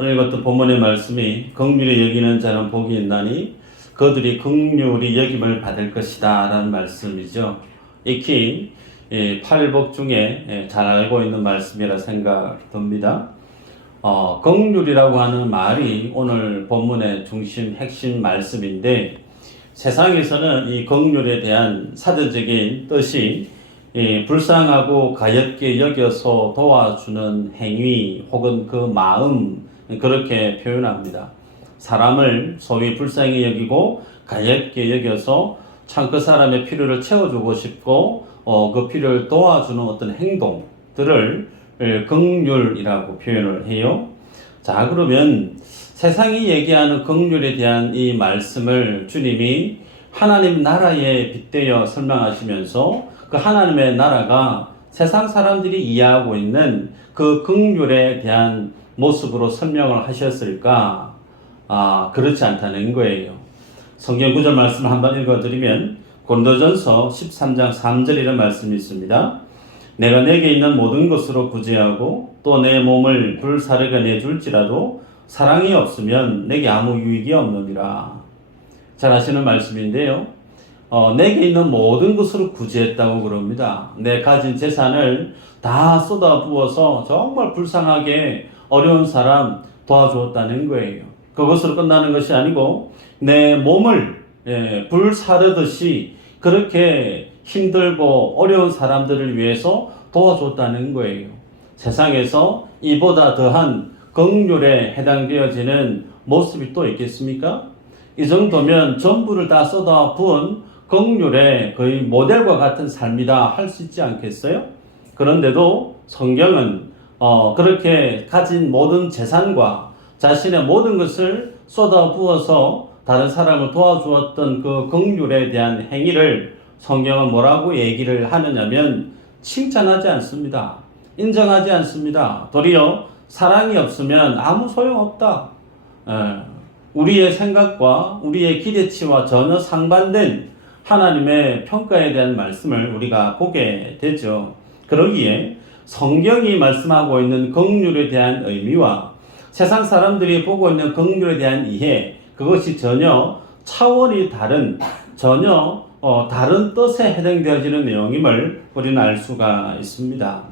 오늘 읽었던 본문의 말씀이 긍휼히 여기는 자는 복이 있나니 그들이 긍휼히 여김을 받을 것이다 라는 말씀이죠. 익히 팔복 중에 잘 알고 있는 말씀이라 생각됩니다. 긍휼이라고 하는 말이 오늘 본문의 중심 핵심 말씀인데, 세상에서는 이 긍휼에 대한 사전적인 뜻이 불쌍하고 가엾게 여겨서 도와주는 행위 혹은 그 마음, 그렇게 표현합니다. 사람을 소위 불쌍히 여기고 가엾게 여겨서 참 그 사람의 필요를 채워주고 싶고 그 필요를 도와주는 어떤 행동들을 긍휼이라고 표현을 해요. 자, 그러면 세상이 얘기하는 긍휼에 대한 이 말씀을 주님이 하나님 나라에 빗대어 설명하시면서 그 하나님의 나라가 세상 사람들이 이해하고 있는 그 긍휼에 대한 모습으로 설명을 하셨을까? 그렇지 않다는 거예요. 성경 구절 말씀을 한번 읽어드리면 고린도전서 13장 3절 이런 말씀이 있습니다. 내가 내게 있는 모든 것으로 구제하고 또 내 몸을 불사르게 내줄지라도 사랑이 없으면 내게 아무 유익이 없느니라. 잘 아시는 말씀인데요. 내게 있는 모든 것으로 구제했다고 그럽니다. 내 가진 재산을 다 쏟아부어서 정말 불쌍하게 어려운 사람 도와주었다는 거예요. 그것으로 끝나는 것이 아니고 내 몸을 불사르듯이 그렇게 힘들고 어려운 사람들을 위해서 도와줬다는 거예요. 세상에서 이보다 더한 긍휼에 해당되어지는 모습이 또 있겠습니까? 이 정도면 전부를 다 쏟아 부은 긍휼의 거의 모델과 같은 삶이다 할 수 있지 않겠어요? 그런데도 성경은 그렇게 가진 모든 재산과 자신의 모든 것을 쏟아 부어서 다른 사람을 도와주었던 그 긍휼에 대한 행위를 성경은 뭐라고 얘기를 하느냐면 칭찬하지 않습니다. 인정하지 않습니다. 도리어 사랑이 없으면 아무 소용없다. 우리의 생각과 우리의 기대치와 전혀 상반된 하나님의 평가에 대한 말씀을 우리가 보게 되죠. 그러기에 성경이 말씀하고 있는 긍휼에 대한 의미와 세상 사람들이 보고 있는 긍휼에 대한 이해, 그것이 전혀 차원이 다른, 전혀 다른 뜻에 해당되어지는 내용임을 우리는 알 수가 있습니다.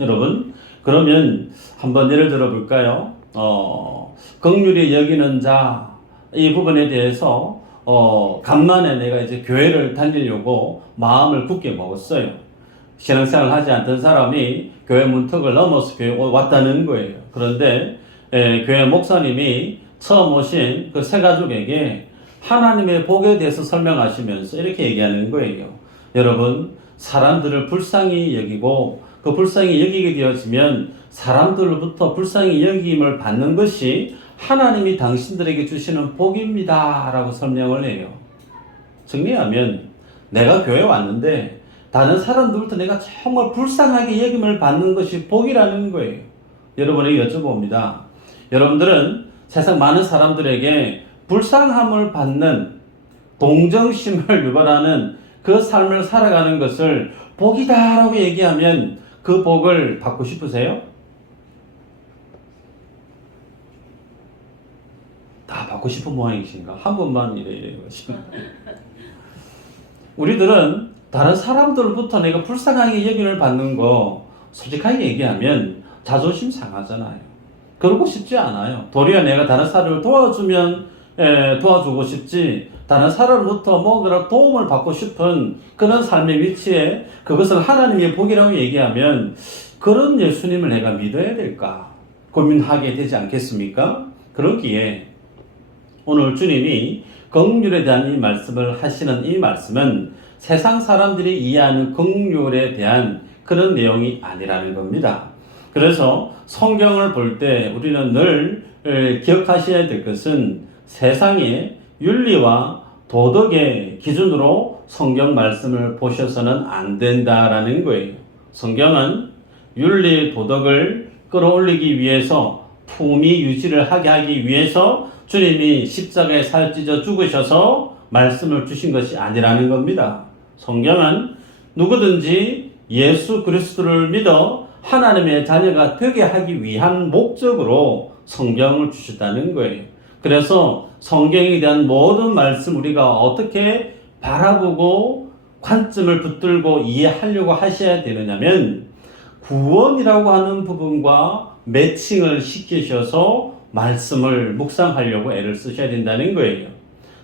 여러분, 그러면 한번 예를 들어 볼까요? 긍휼히 여기는 자, 이 부분에 대해서 간만에 내가 이제 교회를 다니려고 마음을 굳게 먹었어요. 신앙생활을 하지 않던 사람이 교회 문턱을 넘어서 교회에 왔다는 거예요. 그런데 교회 목사님이 처음 오신 그 세 가족에게 하나님의 복에 대해서 설명하시면서 이렇게 얘기하는 거예요. 여러분, 사람들을 불쌍히 여기고 그 불쌍히 여기게 되어지면 사람들로부터 불쌍히 여김을 받는 것이 하나님이 당신들에게 주시는 복입니다 라고 설명을 해요. 정리하면 내가 교회에 왔는데 다른 사람들부터 내가 정말 불쌍하게 여김을 받는 것이 복이라는 거예요. 여러분에게 여쭤봅니다. 여러분들은 세상 많은 사람들에게 불쌍함을 받는, 동정심을 유발하는 그 삶을 살아가는 것을 복이다 라고 얘기하면 그 복을 받고 싶으세요? 다 받고 싶은 모양이신가? 한 번만 이래요. 우리들은 다른 사람들부터 내가 불쌍하게 여김을 받는 거 솔직하게 얘기하면 자존심 상하잖아요. 그러고 싶지 않아요. 도리어 내가 다른 사람을 도와주면 도와주고 싶지, 다른 사람으로부터 뭔가 도움을 받고 싶은 그런 삶의 위치에 그것을 하나님의 복이라고 얘기하면 그런 예수님을 내가 믿어야 될까 고민하게 되지 않겠습니까? 그러기에 오늘 주님이 긍휼에 대한 이 말씀을 하시는 이 말씀은 세상 사람들이 이해하는 긍휼에 대한 그런 내용이 아니라는 겁니다. 그래서 성경을 볼 때 우리는 늘 기억하셔야 될 것은 세상의 윤리와 도덕의 기준으로 성경 말씀을 보셔서는 안 된다라는 거예요. 성경은 윤리, 도덕을 끌어올리기 위해서 품위 유지를 하게 하기 위해서 주님이 십자가에 살찌져 죽으셔서 말씀을 주신 것이 아니라는 겁니다. 성경은 누구든지 예수 그리스도를 믿어 하나님의 자녀가 되게 하기 위한 목적으로 성경을 주셨다는 거예요. 그래서 성경에 대한 모든 말씀 우리가 어떻게 바라보고 관점을 붙들고 이해하려고 하셔야 되느냐면 구원이라고 하는 부분과 매칭을 시키셔서 말씀을 묵상하려고 애를 쓰셔야 된다는 거예요.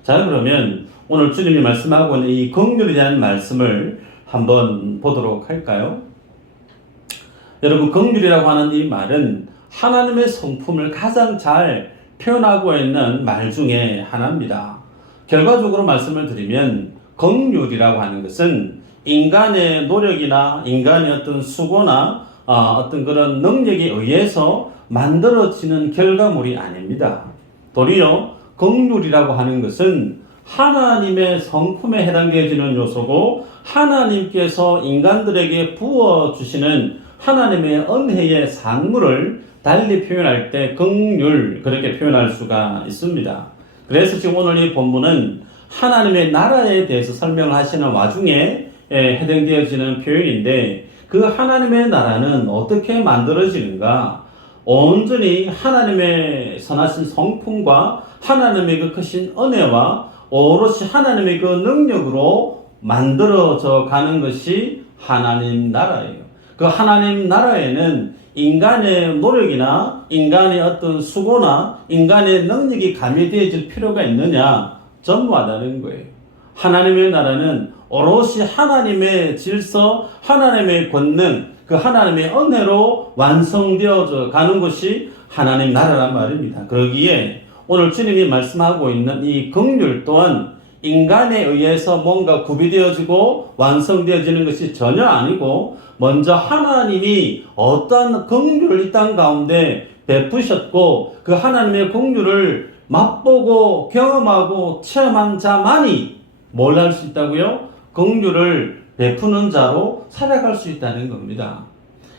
자, 그러면 오늘 주님이 말씀하고 있는 이 긍휼에 대한 말씀을 한번 보도록 할까요? 여러분, 긍휼이라고 하는 이 말은 하나님의 성품을 가장 잘 표현하고 있는 말 중에 하나입니다. 결과적으로 말씀을 드리면 긍휼이라고 하는 것은 인간의 노력이나 인간의 어떤 수고나 어떤 그런 능력에 의해서 만들어지는 결과물이 아닙니다. 도리어 긍휼이라고 하는 것은 하나님의 성품에 해당되어지는 요소고 하나님께서 인간들에게 부어주시는 하나님의 은혜의 산물을 달리 표현할 때 긍휼 그렇게 표현할 수가 있습니다. 그래서 지금 오늘 이 본문은 하나님의 나라에 대해서 설명을 하시는 와중에 해당되어지는 표현인데 그 하나님의 나라는 어떻게 만들어지는가? 온전히 하나님의 선하신 성품과 하나님의 그 크신 은혜와 오롯이 하나님의 그 능력으로 만들어져 가는 것이 하나님 나라예요. 그 하나님 나라에는 인간의 노력이나 인간의 어떤 수고나 인간의 능력이 가미되어질 필요가 있느냐? 전무하다는 거예요. 하나님의 나라는 오롯이 하나님의 질서, 하나님의 권능, 그 하나님의 은혜로 완성되어져 가는 것이 하나님 나라란 말입니다. 그러기에 오늘 주님이 말씀하고 있는 이 긍휼 또한 인간에 의해서 뭔가 구비되어지고 완성되어지는 것이 전혀 아니고 먼저 하나님이 어떠한 긍휼을 이 땅 가운데 베푸셨고 그 하나님의 긍휼을 맛보고 경험하고 체험한 자만이 뭘 할 수 있다고요? 긍휼을 베푸는 자로 살아갈 수 있다는 겁니다.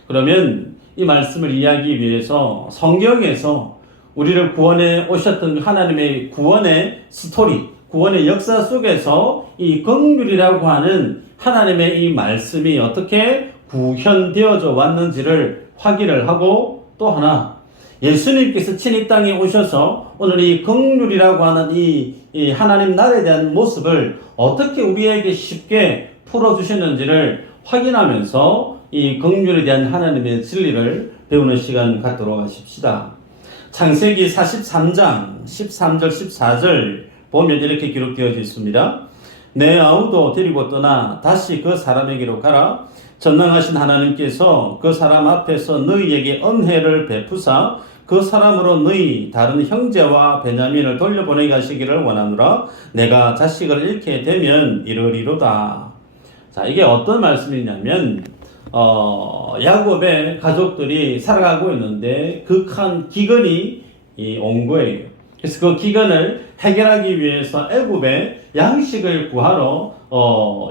그러면 이 말씀을 이해하기 위해서 성경에서 우리를 구원해 오셨던 하나님의 구원의 스토리, 구원의 역사 속에서 이 긍휼이라고 하는 하나님의 이 말씀이 어떻게 구현되어져 왔는지를 확인을 하고 또 하나 예수님께서 친히 땅에 오셔서 오늘 이 긍휼이라고 하는 이 하나님 나라에 대한 모습을 어떻게 우리에게 쉽게 풀어주셨는지를 확인하면서 이 긍휼에 대한 하나님의 진리를 배우는 시간 갖도록 하십시다. 창세기 43장 13절 14절 보면 이렇게 기록되어져 있습니다. 내 아우도 데리고 떠나 다시 그 사람에게로 가라. 전능하신 하나님께서 그 사람 앞에서 너희에게 은혜를 베푸사 그 사람으로 너희 다른 형제와 베냐민을 돌려보내게 하시기를 원하노라. 내가 자식을 잃게 되면 이르리로다. 자, 이게 어떤 말씀이냐면 야곱의 가족들이 살아가고 있는데 극한 기근이 온 거예요. 그래서 그 기근을 해결하기 위해서 애굽에 양식을 구하러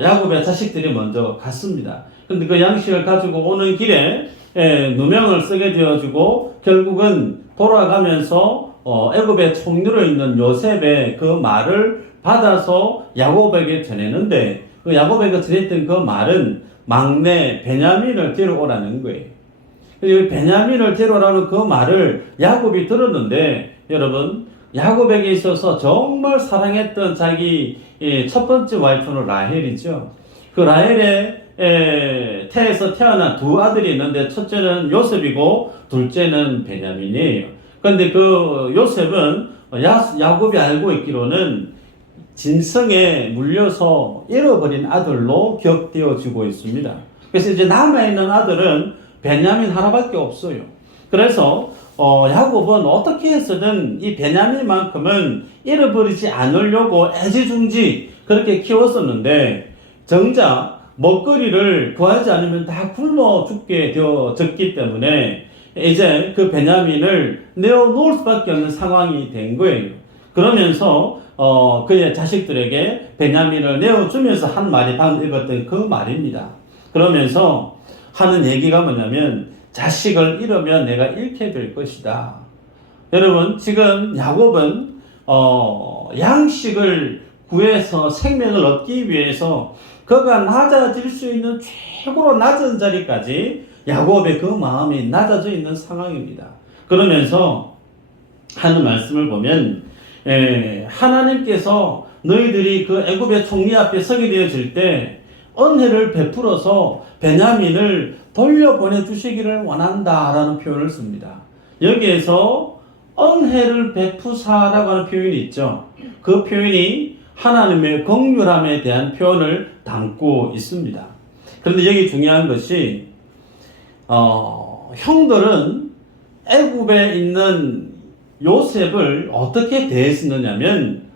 야곱의 자식들이 먼저 갔습니다. 그런데 그 양식을 가지고 오는 길에 누명을 쓰게 되어지고 결국은 돌아가면서 애굽의 총리로 있는 요셉의 그 말을 받아서 야곱에게 전했는데 그 야곱에게 전했던 그 말은 막내 베냐민을 데려오라는 거예요. 그리고 베냐민을 데려오라는 그 말을 야곱이 들었는데 여러분 야곱에게 있어서 정말 사랑했던 자기 첫 번째 와이프는 라헬이죠. 그 라헬의 태에서 태어난 두 아들이 있는데 첫째는 요셉이고 둘째는 베냐민이에요. 그런데 그 요셉은 야곱이 알고 있기로는 진성에 물려서 잃어버린 아들로 기억되어지고 있습니다. 그래서 이제 남아있는 아들은 베냐민 하나밖에 없어요. 그래서 야곱은 어떻게 해서든 이 베냐민만큼은 잃어버리지 않으려고 애지중지 그렇게 키웠었는데 정작 먹거리를 구하지 않으면 다 굶어 죽게 되어졌기 때문에 이제 그 베냐민을 내어놓을 수밖에 없는 상황이 된 거예요. 그러면서 그의 자식들에게 베냐민을 내어주면서 한 말이 방금 읽었던 그 말입니다. 그러면서 하는 얘기가 뭐냐면 자식을 잃으면 내가 잃게 될 것이다. 여러분 지금 야곱은 양식을 구해서 생명을 얻기 위해서 그가 낮아질 수 있는 최고로 낮은 자리까지 야곱의 그 마음이 낮아져 있는 상황입니다. 그러면서 하는 말씀을 보면 하나님께서 너희들이 그 애굽의 총리 앞에 서게 되어질 때 은혜를 베풀어서 베냐민을 돌려보내 주시기를 원한다라는 표현을 씁니다. 여기에서 은혜를 베푸사라고 하는 표현이 있죠. 그 표현이 하나님의 긍휼함에 대한 표현을 담고 있습니다. 그런데 여기 중요한 것이 형들은 애굽에 있는 요셉을 어떻게 대했느냐면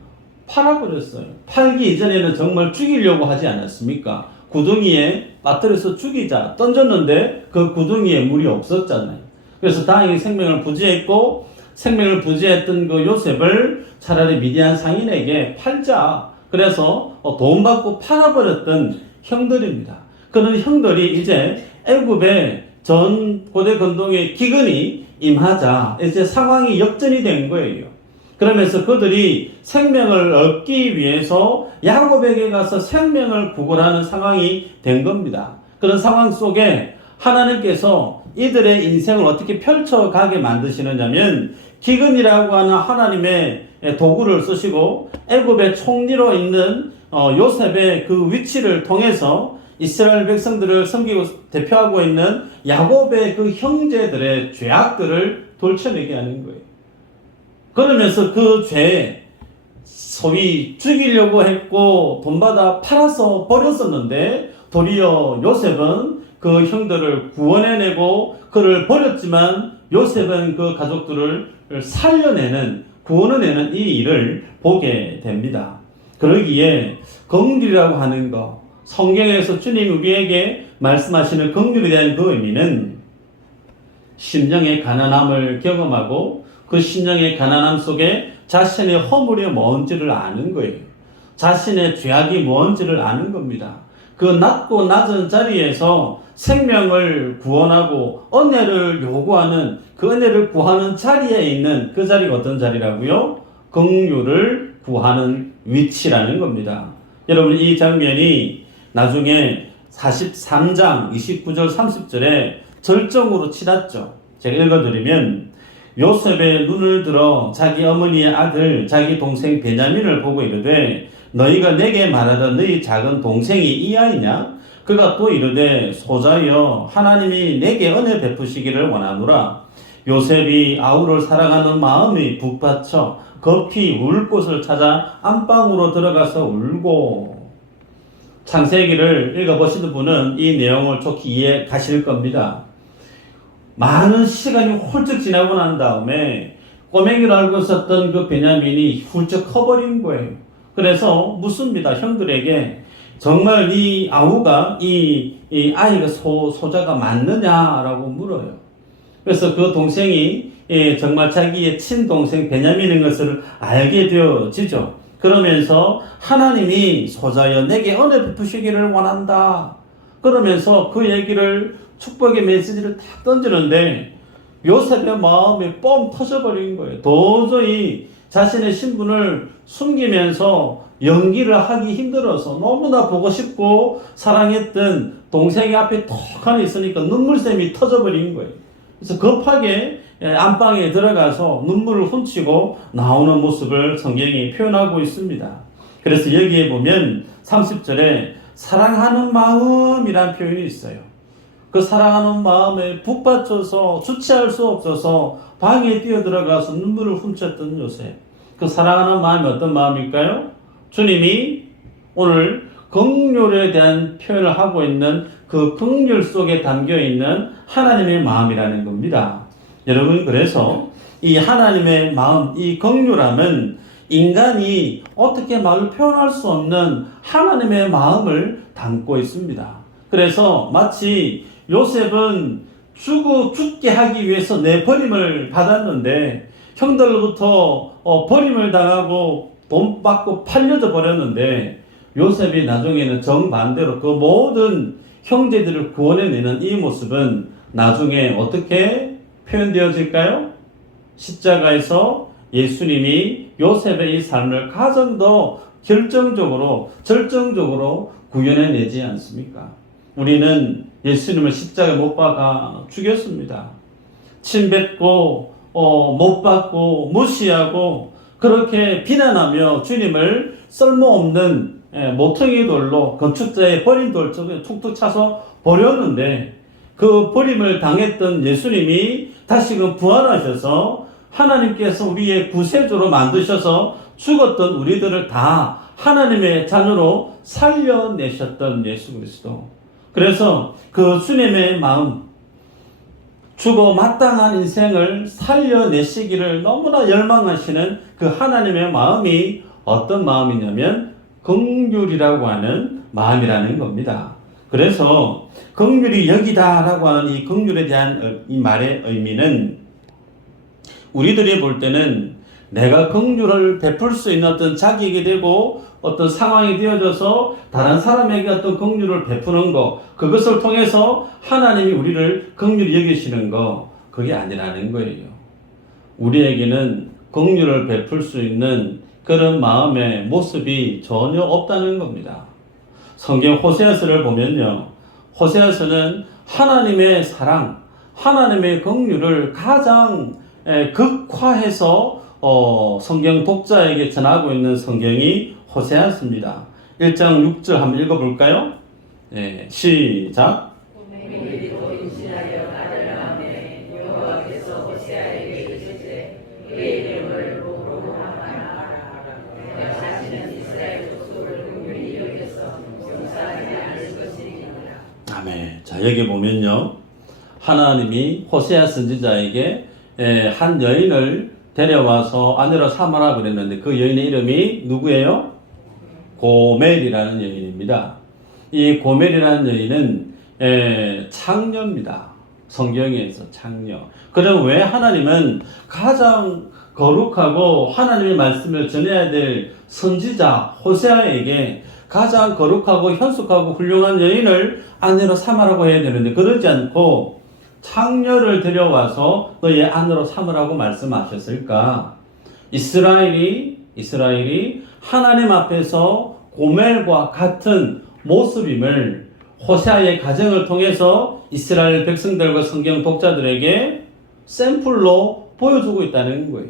팔아버렸어요. 팔기 이전에는 정말 죽이려고 하지 않았습니까? 구덩이에 빠뜨려서 죽이자 던졌는데 그 구덩이에 물이 없었잖아요. 그래서 다행히 생명을 부지했고, 생명을 부지했던 그 요셉을 차라리 미디안 상인에게 팔자. 그래서 돈 받고 팔아버렸던 형들입니다. 그런 형들이 이제 애굽의 전 고대 건동의 기근이 임하자 이제 상황이 역전이 된 거예요. 그러면서 그들이 생명을 얻기 위해서 야곱에게 가서 생명을 구걸하는 상황이 된 겁니다. 그런 상황 속에 하나님께서 이들의 인생을 어떻게 펼쳐가게 만드시느냐면 기근이라고 하는 하나님의 도구를 쓰시고 애굽의 총리로 있는 요셉의 그 위치를 통해서 이스라엘 백성들을 섬기고 대표하고 있는 야곱의 그 형제들의 죄악들을 돌쳐내게 하는 거예요. 그러면서 그 죄, 소위 죽이려고 했고 돈 받아 팔아서 버렸었는데 도리어 요셉은 그 형들을 구원해내고 그를 버렸지만 요셉은 그 가족들을 살려내는, 구원해내는 이 일을 보게 됩니다. 그러기에 긍휼이라고 하는 것, 성경에서 주님 우리에게 말씀하시는 긍휼에 대한 그 의미는 심령의 가난함을 경험하고 그 심령의 가난함 속에 자신의 허물이 뭔지를 아는 거예요. 자신의 죄악이 뭔지를 아는 겁니다. 그 낮고 낮은 자리에서 생명을 구원하고 은혜를 요구하는, 그 은혜를 구하는 자리에 있는 그 자리가 어떤 자리라고요? 긍휼을 구하는 위치라는 겁니다. 여러분, 이 장면이 나중에 43장 29절 30절에 절정으로 치닫죠. 제가 읽어드리면 요셉의 눈을 들어 자기 어머니의 아들 자기 동생 베냐민을 보고 이르되 너희가 내게 말하던 너희 작은 동생이 이 아이냐? 그가 또 이르되 소자여 하나님이 내게 은혜 베푸시기를 원하노라. 요셉이 아우를 사랑하는 마음이 북받쳐 급히 울 곳을 찾아 안방으로 들어가서 울고. 창세기를 읽어보시는 분은 이 내용을 좋게 이해 가실 겁니다. 많은 시간이 훌쩍 지나고 난 다음에 꼬맹이로 알고 있었던 그 베냐민이 훌쩍 커버린 거예요. 그래서 묻습니다. 형들에게 정말 이 아우가 이 아이가 소자가 맞느냐라고 물어요. 그래서 그 동생이 정말 자기의 친동생 베냐민인 것을 알게 되어지죠. 그러면서 하나님이 소자여 내게 은혜 베푸시기를 원한다. 그러면서 그 얘기를 축복의 메시지를 탁 던지는데 요셉의 마음이 뻥 터져버린 거예요. 도저히 자신의 신분을 숨기면서 연기를 하기 힘들어서 너무나 보고 싶고 사랑했던 동생이 앞에 톡 하나 있으니까 눈물샘이 터져버린 거예요. 그래서 급하게 안방에 들어가서 눈물을 훔치고 나오는 모습을 성경이 표현하고 있습니다. 그래서 여기에 보면 30절에 사랑하는 마음이라는 표현이 있어요. 그 사랑하는 마음에 북받쳐서 주체할 수 없어서 방에 뛰어들어가서 눈물을 훔쳤던 요셉. 그 사랑하는 마음이 어떤 마음일까요? 주님이 오늘 긍휼에 대한 표현을 하고 있는 그 긍휼 속에 담겨있는 하나님의 마음이라는 겁니다. 여러분, 그래서 이 하나님의 마음, 이 긍휼함은 인간이 어떻게 말로 표현할 수 없는 하나님의 마음을 담고 있습니다. 그래서 마치 요셉은 죽게 하기 위해서 내버림을 받았는데 형들로부터 버림을 당하고 돈 받고 팔려져 버렸는데 요셉이 나중에는 정반대로 그 모든 형제들을 구원해내는 이 모습은 나중에 어떻게 표현되어질까요? 십자가에서 예수님이 요셉의 이 삶을 가장 더 결정적으로 절정적으로 구현해내지 않습니까? 우리는 예수님을 십자가에 못 박아 죽였습니다. 침뱉고 못 박고 무시하고 그렇게 비난하며 주님을 쓸모없는 모퉁이 돌로 건축자의 버린 돌쪽에 툭툭 차서 버렸는데, 그 버림을 당했던 예수님이 다시금 부활하셔서 하나님께서 우리의 구세주로 만드셔서 죽었던 우리들을 다 하나님의 자녀로 살려내셨던 예수 그리스도. 그래서 그 주님의 마음, 죽어 마땅한 인생을 살려내시기를 너무나 열망하시는 그 하나님의 마음이 어떤 마음이냐면 긍휼이라고 하는 마음이라는 겁니다. 그래서 긍휼이 여기다라고 하는 이 긍휼에 대한 이 말의 의미는, 우리들이 볼 때는 내가 긍휼을 베풀 수 있는 어떤 자격이 되고 어떤 상황이 되어져서 다른 사람에게 어떤 긍휼을 베푸는 거, 그것을 통해서 하나님이 우리를 긍휼히 여기시는 거, 그게 아니라는 거예요. 우리에게는 긍휼을 베풀 수 있는 그런 마음의 모습이 전혀 없다는 겁니다. 성경 호세아서를 보면요, 호세아서는 하나님의 사랑, 하나님의 긍휼을 가장 극화해서 성경 독자에게 전하고 있는 성경이 호세아서입니다. 1장 6절 한번 읽어볼까요? 네, 시작. 아멘. 자, 여기 보면요, 하나님이 호세아 선지자에게 한 여인을 데려와서 아내로 삼아라 그랬는데, 그 여인의 이름이 누구예요? 고멜이라는 여인입니다. 이 고멜이라는 여인은 창녀입니다. 성경에서 창녀. 그럼 왜 하나님은 가장 거룩하고 하나님의 말씀을 전해야 될 선지자 호세아에게 가장 거룩하고 현숙하고 훌륭한 여인을 아내로 삼으라고 해야 되는데, 그러지 않고 창녀를 데려와서 너의 아내로 삼으라고 말씀하셨을까? 이스라엘이 하나님 앞에서 고멜과 같은 모습임을 호세아의 가정을 통해서 이스라엘 백성들과 성경 독자들에게 샘플로 보여주고 있다는 거예요.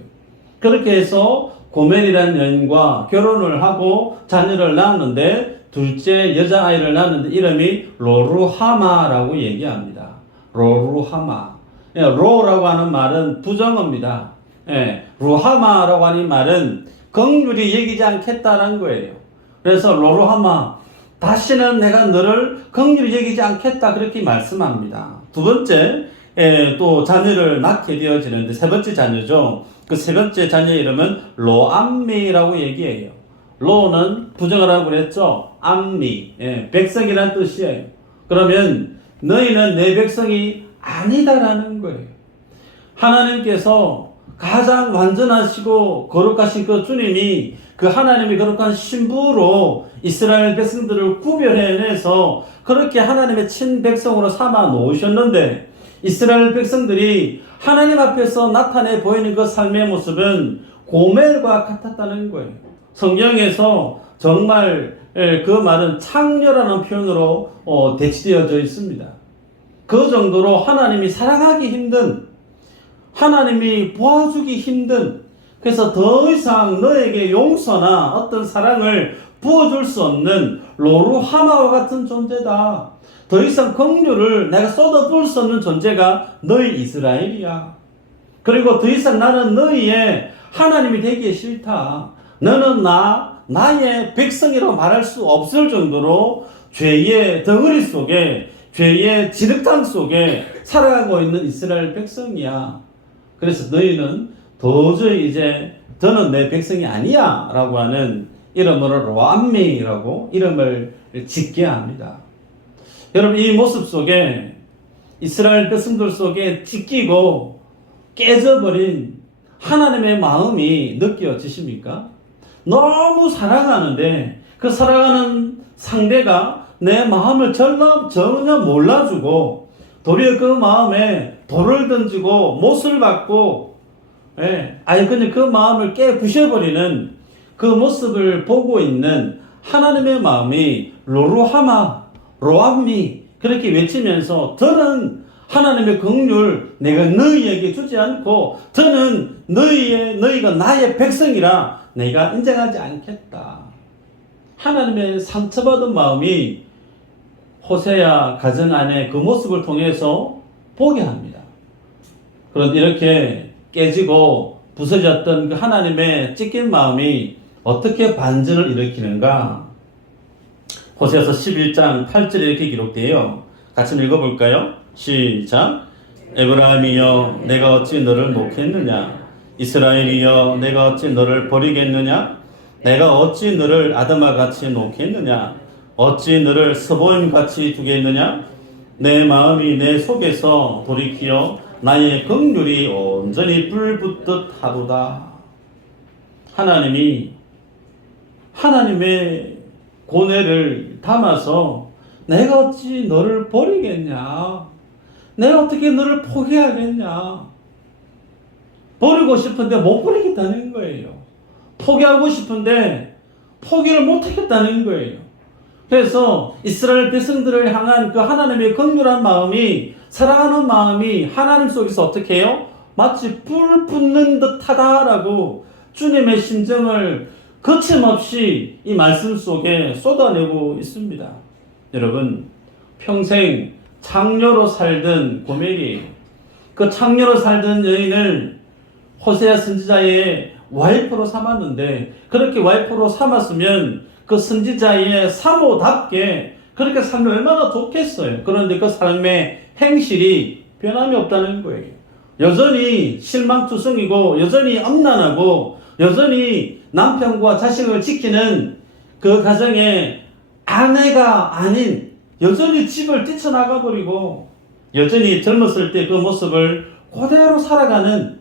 그렇게 해서 고멜이라는 여인과 결혼을 하고 자녀를 낳았는데, 둘째 여자아이를 낳았는데 이름이 로루하마라고 얘기합니다. 로루하마. 로라고 하는 말은 부정어입니다. 루하마라고 하는 말은 긍휼히 여기지 않겠다라는 거예요. 그래서 로루하마, 다시는 내가 너를 긍휼히 여기지 않겠다, 그렇게 말씀합니다. 두 번째, 또 자녀를 낳게 되어지는데, 세 번째 자녀죠. 그 세 번째 자녀 이름은 로암미라고 얘기해요. 로는 부정어라고 그랬죠. 암미, 백성이라는 뜻이에요. 그러면 너희는 내 백성이 아니다라는 거예요. 하나님께서 가장 완전하시고 거룩하신 그 주님이 그 하나님의 거룩한 신부로 이스라엘 백성들을 구별해내서 그렇게 하나님의 친백성으로 삼아 놓으셨는데, 이스라엘 백성들이 하나님 앞에서 나타내 보이는 그 삶의 모습은 고멜과 같았다는 거예요. 성경에서 정말 그 말은 창녀라는 표현으로 대치되어져 있습니다. 그 정도로 하나님이 사랑하기 힘든, 하나님이 보아주기 힘든, 그래서 더 이상 너에게 용서나 어떤 사랑을 부어줄 수 없는 로루하마와 같은 존재다. 더 이상 긍휼을 내가 쏟아부을 수 없는 존재가 너희 이스라엘이야. 그리고 더 이상 나는 너희의 하나님이 되기 싫다. 너는 나의 백성이라고 말할 수 없을 정도로 죄의 덩어리 속에, 죄의 진흙탕 속에 살아가고 있는 이스라엘 백성이야. 그래서 너희는 도저히 이제 너는 내 백성이 아니야 라고 하는 이름으로 로암미라고 이름을 짓게 합니다. 여러분, 이 모습 속에 이스라엘 백성들 속에 찢기고 깨져버린 하나님의 마음이 느껴지십니까? 너무 사랑하는데 그 사랑하는 상대가 내 마음을 전혀 몰라주고 도리어 그 마음에 돌을 던지고 못을 받고 그냥 그 마음을 깨부셔버리는 그 모습을 보고 있는 하나님의 마음이 로루하마, 로암미, 그렇게 외치면서 더는 하나님의 긍휼 내가 너희에게 주지 않고 더는 너희가 나의 백성이라 내가 인정하지 않겠다. 하나님의 상처받은 마음이 호세아 가정 안에 그 모습을 통해서 보게 합니다. 그런데 이렇게 깨지고 부서졌던 그 하나님의 찢긴 마음이 어떻게 반전을 일으키는가? 호세아서 11장 8절에 이렇게 기록되어요. 같이 읽어볼까요? 시작. 에브라임이여 내가 어찌 너를 놓겠느냐? 이스라엘이여 내가 어찌 너를 버리겠느냐? 내가 어찌 너를 아드마같이 놓겠느냐? 어찌 너를 스보임같이 두겠느냐? 내 마음이 내 속에서 돌이키어 나의 긍휼이 온전히 불붙듯 하도다. 하나님이 하나님의 고뇌를 담아서 내가 어찌 너를 버리겠냐? 내가 어떻게 너를 포기하겠냐? 버리고 싶은데 못 버리겠다는 거예요. 포기하고 싶은데 포기를 못 하겠다는 거예요. 그래서 이스라엘 백성들을 향한 그 하나님의 긍휼한 마음이, 사랑하는 마음이 하나님 속에서 어떻게 해요? 마치 불 붙는 듯하다라고 주님의 심정을 거침없이 이 말씀 속에 쏟아내고 있습니다. 여러분, 평생 창녀로 살던 고멜이 그 창녀로 살던 여인을 호세아 선지자의 와이프로 삼았는데, 그렇게 와이프로 삼았으면 그 선지자의 사모답게 그렇게 살면 얼마나 좋겠어요. 그런데 그 삶의 행실이 변함이 없다는 거예요. 여전히 실망투성이고 여전히 엄난하고 여전히 남편과 자식을 지키는 그 가정의 아내가 아닌, 여전히 집을 뛰쳐나가 버리고 여전히 젊었을 때 그 모습을 그대로 살아가는,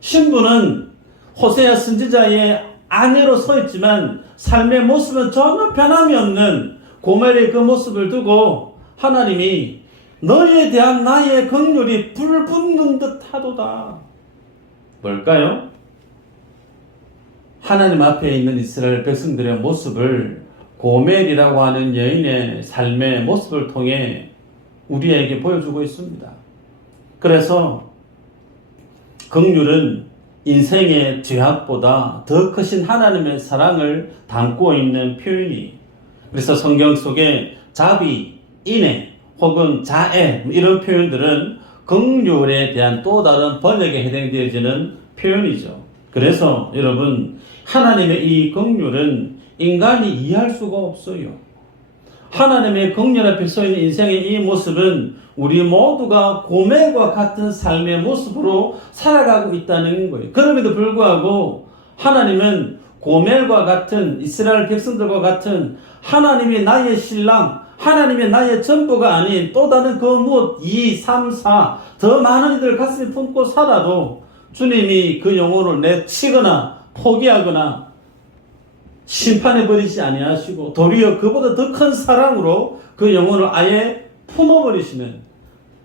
신부는 호세아 선지자의 아내로 서 있지만 삶의 모습은 전혀 변함이 없는 고멜의 그 모습을 두고 하나님이 너희에 대한 나의 긍휼이 불붙는 듯 하도다. 뭘까요? 하나님 앞에 있는 이스라엘 백성들의 모습을 고멜이라고 하는 여인의 삶의 모습을 통해 우리에게 보여주고 있습니다. 그래서 긍휼은 인생의 죄악보다 더 크신 하나님의 사랑을 담고 있는 표현이, 그래서 성경 속에 자비, 인애 혹은 자애 이런 표현들은 긍휼에 대한 또 다른 번역에 해당되어지는 표현이죠. 그래서 여러분, 하나님의 이 긍휼은 인간이 이해할 수가 없어요. 하나님의 긍휼 앞에 서 있는 인생의 이 모습은 우리 모두가 고멜과 같은 삶의 모습으로 살아가고 있다는 거예요. 그럼에도 불구하고 하나님은 고멜과 같은, 이스라엘 백성들과 같은 하나님이 나의 신랑, 하나님이 나의 전부가 아닌 또 다른 그 무엇 2, 3, 4 더 많은 이들 가슴에 품고 살아도 주님이 그 영혼을 내치거나 포기하거나 심판해버리지 아니하시고 도리어 그보다 더 큰 사랑으로 그 영혼을 아예 품어버리시는,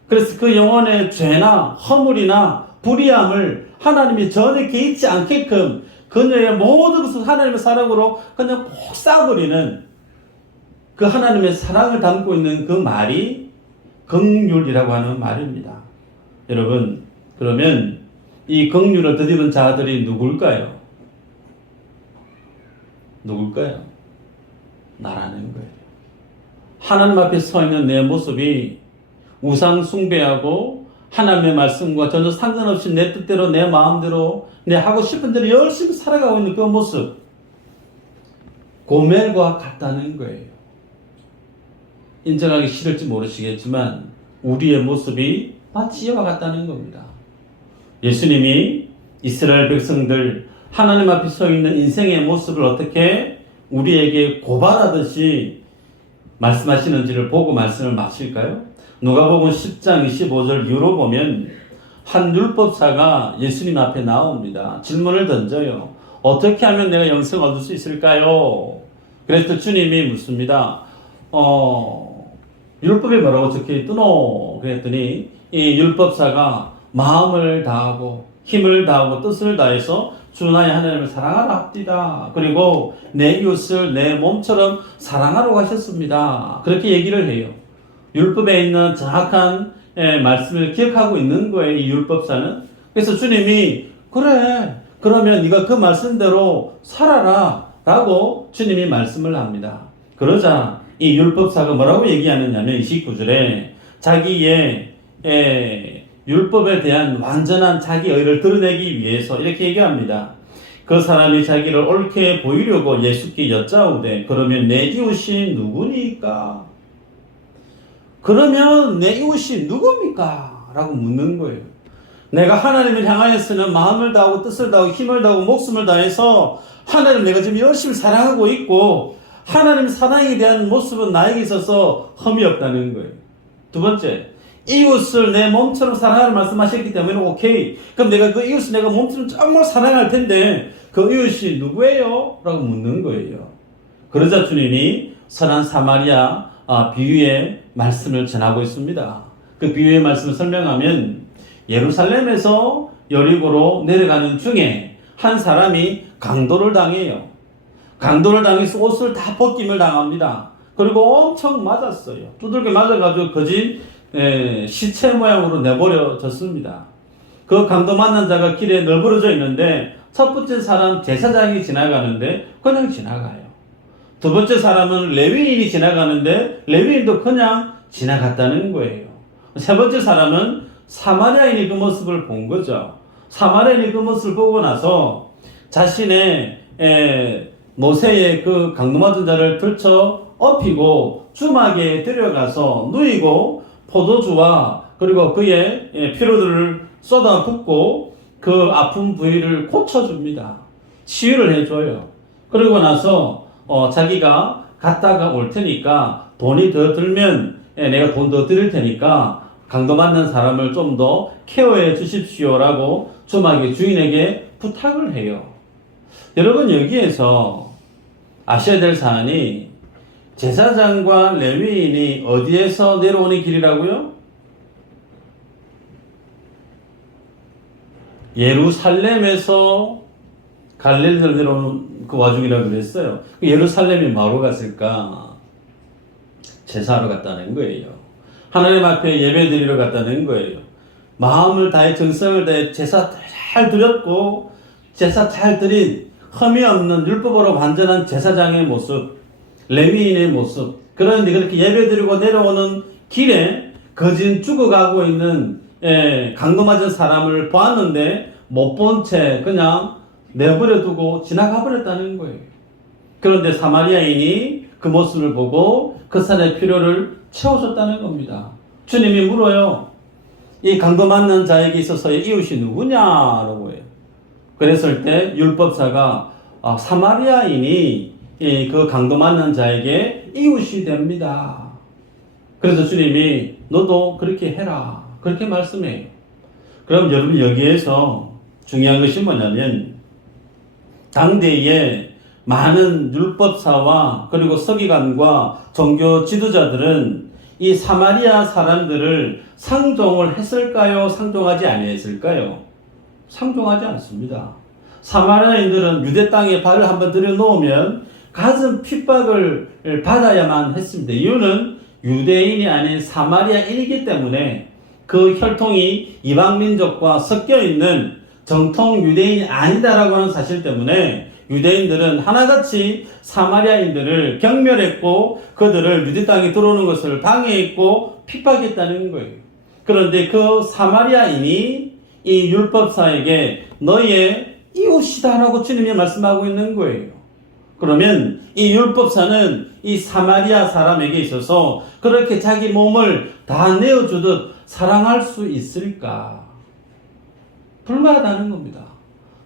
그래서 그 영혼의 죄나 허물이나 불의함을 하나님이 전혀 개의치 않게끔 그녀의 모든 것을 하나님의 사랑으로 그냥 꼭 쌓아버리는 그 하나님의 사랑을 담고 있는 그 말이 긍휼이라고 하는 말입니다. 여러분, 그러면 이 긍휼을 드리는 자들이 누굴까요? 누굴까요? 나라는 거예요. 하나님 앞에 서 있는 내 모습이 우상 숭배하고 하나님의 말씀과 전혀 상관없이 내 뜻대로 내 마음대로 내 하고 싶은 대로 열심히 살아가고 있는 그 모습, 고멜과 같다는 거예요. 인정하기 싫을지 모르시겠지만 우리의 모습이 마치 이와 같다는 겁니다. 예수님이 이스라엘 백성들 하나님 앞에 서 있는 인생의 모습을 어떻게 우리에게 고발하듯이 말씀하시는지를 보고 말씀을 마칠까요? 누가복음 10장 25절 이후로 보면 한 율법사가 예수님 앞에 나옵니다. 질문을 던져요. 어떻게 하면 내가 영생을 얻을 수 있을까요? 그래서 주님이 묻습니다. 율법에 뭐라고 적혀있더노? 그랬더니 이 율법사가 마음을 다하고 힘을 다하고 뜻을 다해서 주 나의 하나님을 사랑하라 합디다. 그리고 내 이웃을 내 몸처럼 사랑하라고 하셨습니다. 그렇게 얘기를 해요. 율법에 있는 정확한 말씀을 기억하고 있는 거예요. 이 율법사는. 그래서 주님이 그래 그러면 네가 그 말씀대로 살아라 라고 주님이 말씀을 합니다. 그러자 이 율법사가 뭐라고 얘기하느냐면 29절에 자기의 율법에 대한 완전한 자기 의를 드러내기 위해서 이렇게 얘기합니다. 그 사람이 자기를 옳게 보이려고 예수께 여짜오되 그러면 내 이웃이 누구니까? 그러면 내 이웃이 누굽니까? 라고 묻는 거예요. 내가 하나님을 향하여서는 마음을 다하고 뜻을 다하고 힘을 다하고 목숨을 다해서 하나님 내가 지금 열심히 사랑하고 있고 하나님 사랑에 대한 모습은 나에게 있어서 흠이 없다는 거예요. 두 번째, 이웃을 내 몸처럼 사랑하는 말씀하셨기 때문에 오케이. 그럼 내가 그 이웃을 내가 몸처럼 정말 사랑할 텐데 그 이웃이 누구예요? 라고 묻는 거예요. 그러자 주님이 선한 사마리아 비유의 말씀을 전하고 있습니다. 그 비유의 말씀을 설명하면 예루살렘에서 여리고로 내려가는 중에 한 사람이 강도를 당해요. 강도를 당해서 옷을 다 벗김을 당합니다. 그리고 엄청 맞았어요. 두들겨 맞아가지고 거진 시체 모양으로 내버려졌습니다. 그 강도 만난 자가 길에 널브러져 있는데 첫 번째 사람 제사장이 지나가는데 그냥 지나가요. 두 번째 사람은 레위인이 지나가는데 레위인도 그냥 지나갔다는 거예요. 세 번째 사람은 사마리아인이 그 모습을 본 거죠. 사마리아인이 그 모습을 보고 나서 자신의 모세의 그 강도 맞은 자를 들쳐 업히고 주막에 데려가서 누이고 포도주와 그리고 그의 피로들을 쏟아붓고 그 아픈 부위를 고쳐줍니다. 치유를 해줘요. 그러고 나서 자기가 갔다가 올 테니까 돈이 더 들면 내가 돈 더 드릴 테니까 강도 맞는 사람을 좀 더 케어해 주십시오라고 주막의 주인에게 부탁을 해요. 여러분 여기에서 아셔야 될 사안이 제사장과 레위인이 어디에서 내려오는 길이라고요? 예루살렘에서 갈릴리로 내려오는 그 와중이라고 그랬어요. 예루살렘이 뭐하러 갔을까? 제사하러 갔다는 거예요. 하나님 앞에 예배 드리러 갔다는 거예요. 마음을 다해 정성을 다해 제사 잘 드렸고 제사 잘 드린 흠이 없는 율법으로 완전한 제사장의 모습, 레위인의 모습. 그런데 그렇게 예배 드리고 내려오는 길에 거진 죽어가고 있는 강도 맞은 사람을 보았는데 못 본 채 그냥 내버려 두고 지나가 버렸다는 거예요. 그런데 사마리아인이 그 모습을 보고 그 사람의 필요를 채워줬다는 겁니다. 주님이 물어요. 이 강도 맞는 자에게 있어서의 이웃이 누구냐라고 해요. 그랬을 때 율법사가 사마리아인이 그 강도 맞는 자에게 이웃이 됩니다. 그래서 주님이 너도 그렇게 해라. 그렇게 말씀해요. 그럼 여러분 여기에서 중요한 것이 뭐냐면 당대에 많은 율법사와 그리고 서기관과 종교 지도자들은 이 사마리아 사람들을 상종을 했을까요? 상종하지 아니했을까요? 상종하지 않습니다. 사마리아인들은 유대 땅에 발을 한번 들여놓으면 가슴 핍박을 받아야만 했습니다. 이유는 유대인이 아닌 사마리아인이기 때문에 그 혈통이 이방민족과 섞여있는 정통 유대인이 아니다라고 하는 사실 때문에 유대인들은 하나같이 사마리아인들을 경멸했고 그들을 유대 땅에 들어오는 것을 방해했고 핍박했다는 거예요. 그런데 그 사마리아인이 이 율법사에게 너의 이웃이다라고 주님이 말씀하고 있는 거예요. 그러면 이 율법사는 이 사마리아 사람에게 있어서 그렇게 자기 몸을 다 내어주듯 사랑할 수 있을까? 불가하다는 겁니다.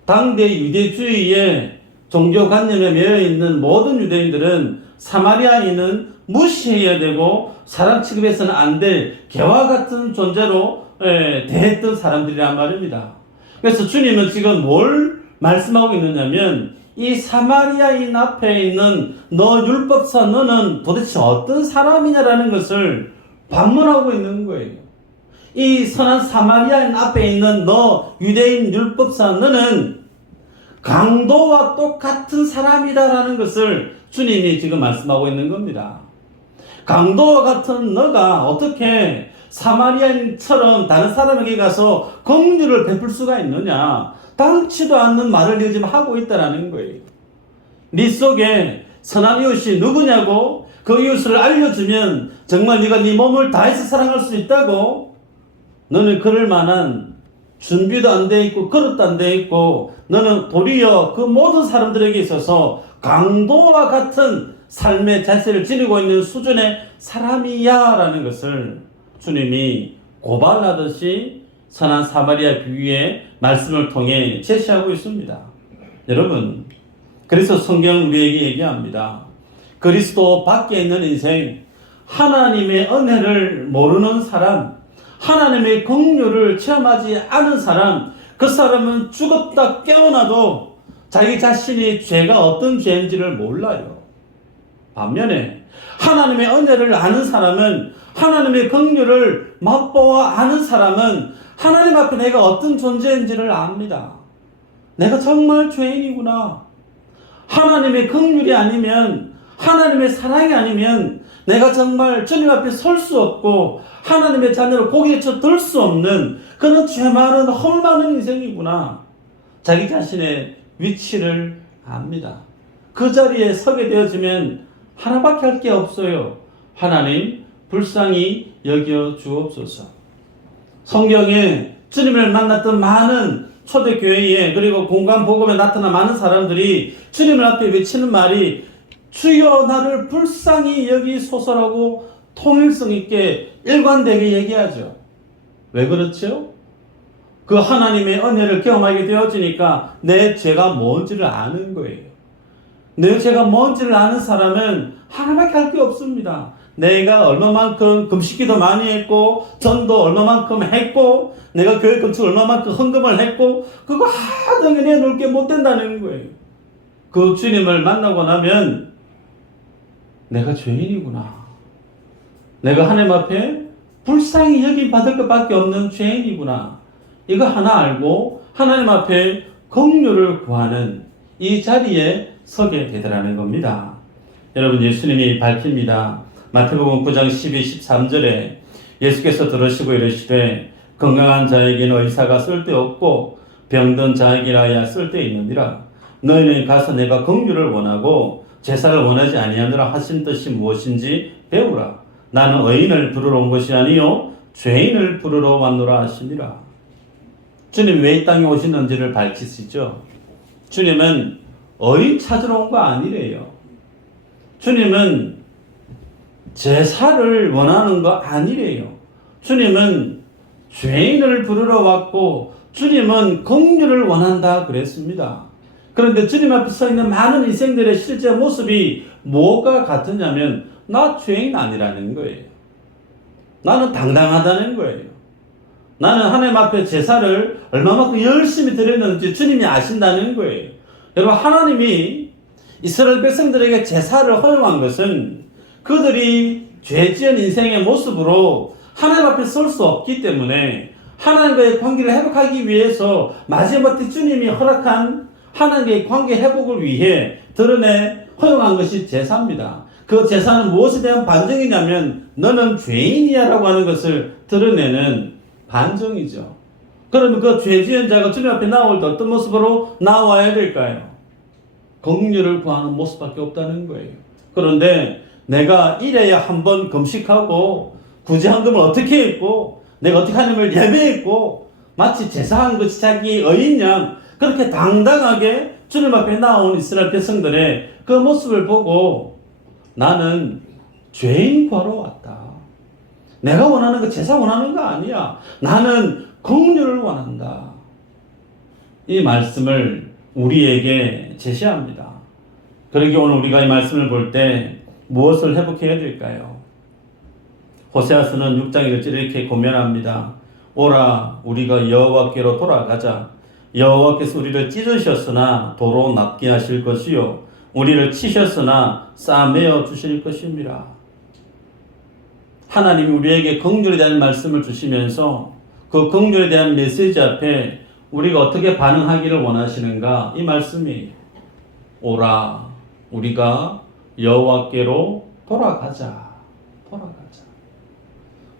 당대 유대주의의 종교관념에 매여있는 모든 유대인들은 사마리아인은 무시해야 되고 사람 취급해서는 안 될 개와 같은 존재로 대했던 사람들이란 말입니다. 그래서 주님은 지금 뭘 말씀하고 있느냐면 이 사마리아인 앞에 있는 너 율법사 너는 도대체 어떤 사람이냐라는 것을 반문하고 있는 거예요. 이 선한 사마리아인 앞에 있는 너 유대인 율법사 너는 강도와 똑같은 사람이다라는 것을 주님이 지금 말씀하고 있는 겁니다. 강도와 같은 너가 어떻게 사마리아인처럼 다른 사람에게 가서 긍휼을 베풀 수가 있느냐? 당치도 않는 말을 네 지금 하고 있다라는 거예요. 네 속에 선한 이웃이 누구냐고 그 이웃을 알려주면 정말 네가 네 몸을 다해서 사랑할 수 있다고. 너는 그럴 만한 준비도 안 돼 있고 그릇도 안 돼 있고 너는 도리어 그 모든 사람들에게 있어서 강도와 같은 삶의 자세를 지니고 있는 수준의 사람이야 라는 것을 주님이 고발하듯이 선한 사마리아 비유의 말씀을 통해 제시하고 있습니다. 여러분, 그래서 성경 우리에게 얘기합니다. 그리스도 밖에 있는 인생, 하나님의 은혜를 모르는 사람, 하나님의 긍휼을 체험하지 않은 사람, 그 사람은 죽었다 깨어나도 자기 자신이 죄가 어떤 죄인지를 몰라요. 반면에 하나님의 은혜를 아는 사람은, 하나님의 긍휼을 맛보아 아는 사람은 하나님 앞에 내가 어떤 존재인지를 압니다. 내가 정말 죄인이구나. 하나님의 긍휼이 아니면, 하나님의 사랑이 아니면 내가 정말 주님 앞에 설 수 없고 하나님의 자녀로 고개쳐 들 수 없는 그런 죄 많은 헐 많은 인생이구나. 자기 자신의 위치를 압니다. 그 자리에 서게 되어지면 하나밖에 할 게 없어요. 하나님 불쌍히 여겨 주옵소서. 성경에 주님을 만났던 많은 초대교회에 그리고 공간 복음에 나타난 많은 사람들이 주님을 앞에 외치는 말이 주여 나를 불쌍히 여기소서라고 통일성 있게 일관되게 얘기하죠. 왜 그렇죠? 그 하나님의 은혜를 경험하게 되어지니까 내 죄가 뭔지를 아는 거예요. 내 죄가 뭔지를 아는 사람은 하나밖에 할 게 없습니다. 내가 얼마만큼 금식기도 많이 했고 전도 얼마만큼 했고 내가 교회 건축 얼마만큼 헌금을 했고 그거 하등에 내놓을 게 못 된다는 거예요. 그 주님을 만나고 나면 내가 죄인이구나. 내가 하나님 앞에 불쌍히 여김 받을 것밖에 없는 죄인이구나. 이거 하나 알고 하나님 앞에 긍휼을 구하는 이 자리에 서게 되더라는 겁니다. 여러분, 예수님이 밝힙니다. 마태복음 9장 12, 13절에 예수께서 들으시고 이르시되 건강한 자에게는 의사가 쓸데없고 병든 자에게라야 쓸데있느니라. 너희는 가서 내가 긍휼을 원하고 제사를 원하지 아니하노라 하신 뜻이 무엇인지 배우라. 나는 의인을 부르러 온 것이 아니요 죄인을 부르러 왔노라 하시니라. 주님 왜 이 땅에 오시는지를 밝히시죠. 주님은 의인 찾으러 온 거 아니래요. 주님은 제사를 원하는 거 아니래요. 주님은 죄인을 부르러 왔고 주님은 긍휼을 원한다 그랬습니다. 그런데 주님 앞에 서 있는 많은 인생들의 실제 모습이 뭐가 같으냐면 나 죄인 아니라는 거예요. 나는 당당하다는 거예요. 나는 하나님 앞에 제사를 얼마만큼 열심히 드렸는지 주님이 아신다는 거예요. 여러분, 하나님이 이스라엘 백성들에게 제사를 허용한 것은 그들이 죄 지은 인생의 모습으로 하나님 앞에 설 수 없기 때문에 하나님과의 관계를 회복하기 위해서 마지막에 주님이 허락한 하나님과의 관계 회복을 위해 드러내 허용한 것이 제사입니다. 그 제사는 무엇에 대한 반증이냐면 너는 죄인이야 라고 하는 것을 드러내는 반증이죠. 그러면 그 죄 지은 자가 주님 앞에 나올 때 어떤 모습으로 나와야 될까요? 긍휼을 구하는 모습밖에 없다는 거예요. 그런데 내가 이래야 한번 금식하고 구제 헌금을 어떻게 했고 내가 어떻게 하나님을 예배했고 마치 제사한 것이 자기 의인양 그렇게 당당하게 주님 앞에 나온 이스라엘 백성들의 그 모습을 보고 나는 죄인 구하러 왔다. 내가 원하는 거 제사 원하는 거 아니야. 나는 긍휼을 원한다. 이 말씀을 우리에게 제시합니다. 그러기에 오늘 우리가 이 말씀을 볼 때 무엇을 회복해야 될까요? 호세아서는 6장 1절에 이렇게 고면합니다. 오라 우리가 여호와께로 돌아가자. 여호와께서 우리를 찢으셨으나 도로 낫게 하실 것이요 우리를 치셨으나 싸매어 주실 것입니다. 하나님이 우리에게 긍휼에 대한 말씀을 주시면서 그 긍휼에 대한 메시지 앞에 우리가 어떻게 반응하기를 원하시는가? 이 말씀이 오라 우리가 여호와께로 돌아가자. 돌아가자.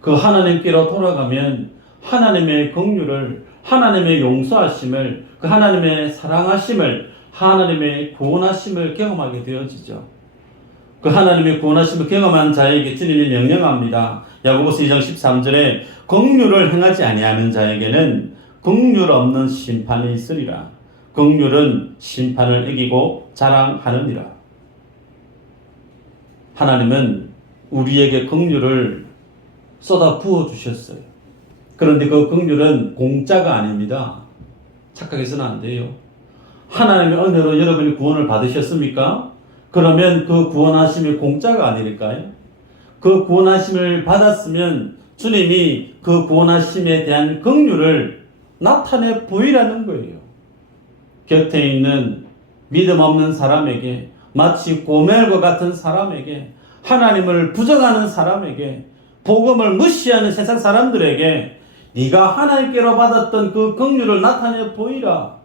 그 하나님께로 돌아가면 하나님의 긍휼을, 하나님의 용서하심을, 그 하나님의 사랑하심을, 하나님의 구원하심을 경험하게 되어지죠. 그 하나님의 구원하심을 경험한 자에게 주님이 명령합니다. 야고보서 2장 13절에 긍휼을 행하지 아니하는 자에게는 긍휼 없는 심판이 있으리라. 긍휼은 심판을 이기고 자랑하느니라. 하나님은 우리에게 긍휼을 쏟아 부어 주셨어요. 그런데 그 긍휼은 공짜가 아닙니다. 착각해서는 안 돼요. 하나님의 은혜로 여러분이 구원을 받으셨습니까? 그러면 그 구원하심이 공짜가 아닐까요? 그 구원하심을 받았으면 주님이 그 구원하심에 대한 긍휼을 나타내 보이라는 거예요. 곁에 있는 믿음 없는 사람에게, 마치 고멜과 같은 사람에게, 하나님을 부정하는 사람에게, 복음을 무시하는 세상 사람들에게 네가 하나님께로 받았던 그 긍휼을 나타내 보이라.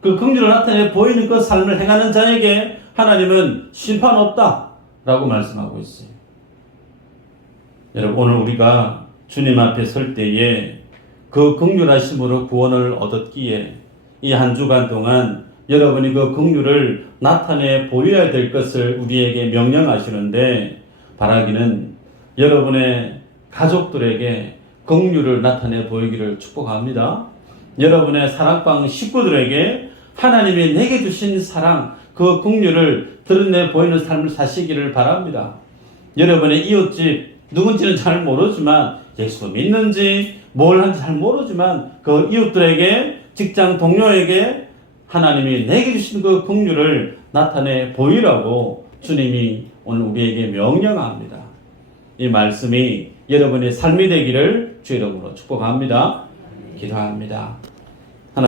그 긍휼을 나타내 보이는 그 삶을 행하는 자에게 하나님은 심판 없다 라고 말씀하고 있어요. 여러분, 오늘 우리가 주님 앞에 설 때에 그 긍휼하심으로 구원을 얻었기에 이 한 주간 동안 여러분이 그 긍휼을 나타내 보여야 될 것을 우리에게 명령하시는데, 바라기는 여러분의 가족들에게 긍휼을 나타내 보이기를 축복합니다. 여러분의 사랑방 식구들에게 하나님이 내게 주신 사랑, 그 긍휼을 드러내 보이는 삶을 사시기를 바랍니다. 여러분의 이웃집 누군지는 잘 모르지만, 예수 믿는지 뭘 하는지 잘 모르지만 그 이웃들에게, 직장 동료에게 하나님이 내게 주신 그 긍휼을 나타내 보이라고 주님이 오늘 우리에게 명령합니다. 이 말씀이 여러분의 삶이 되기를 주 이름으로 축복합니다. 기도합니다.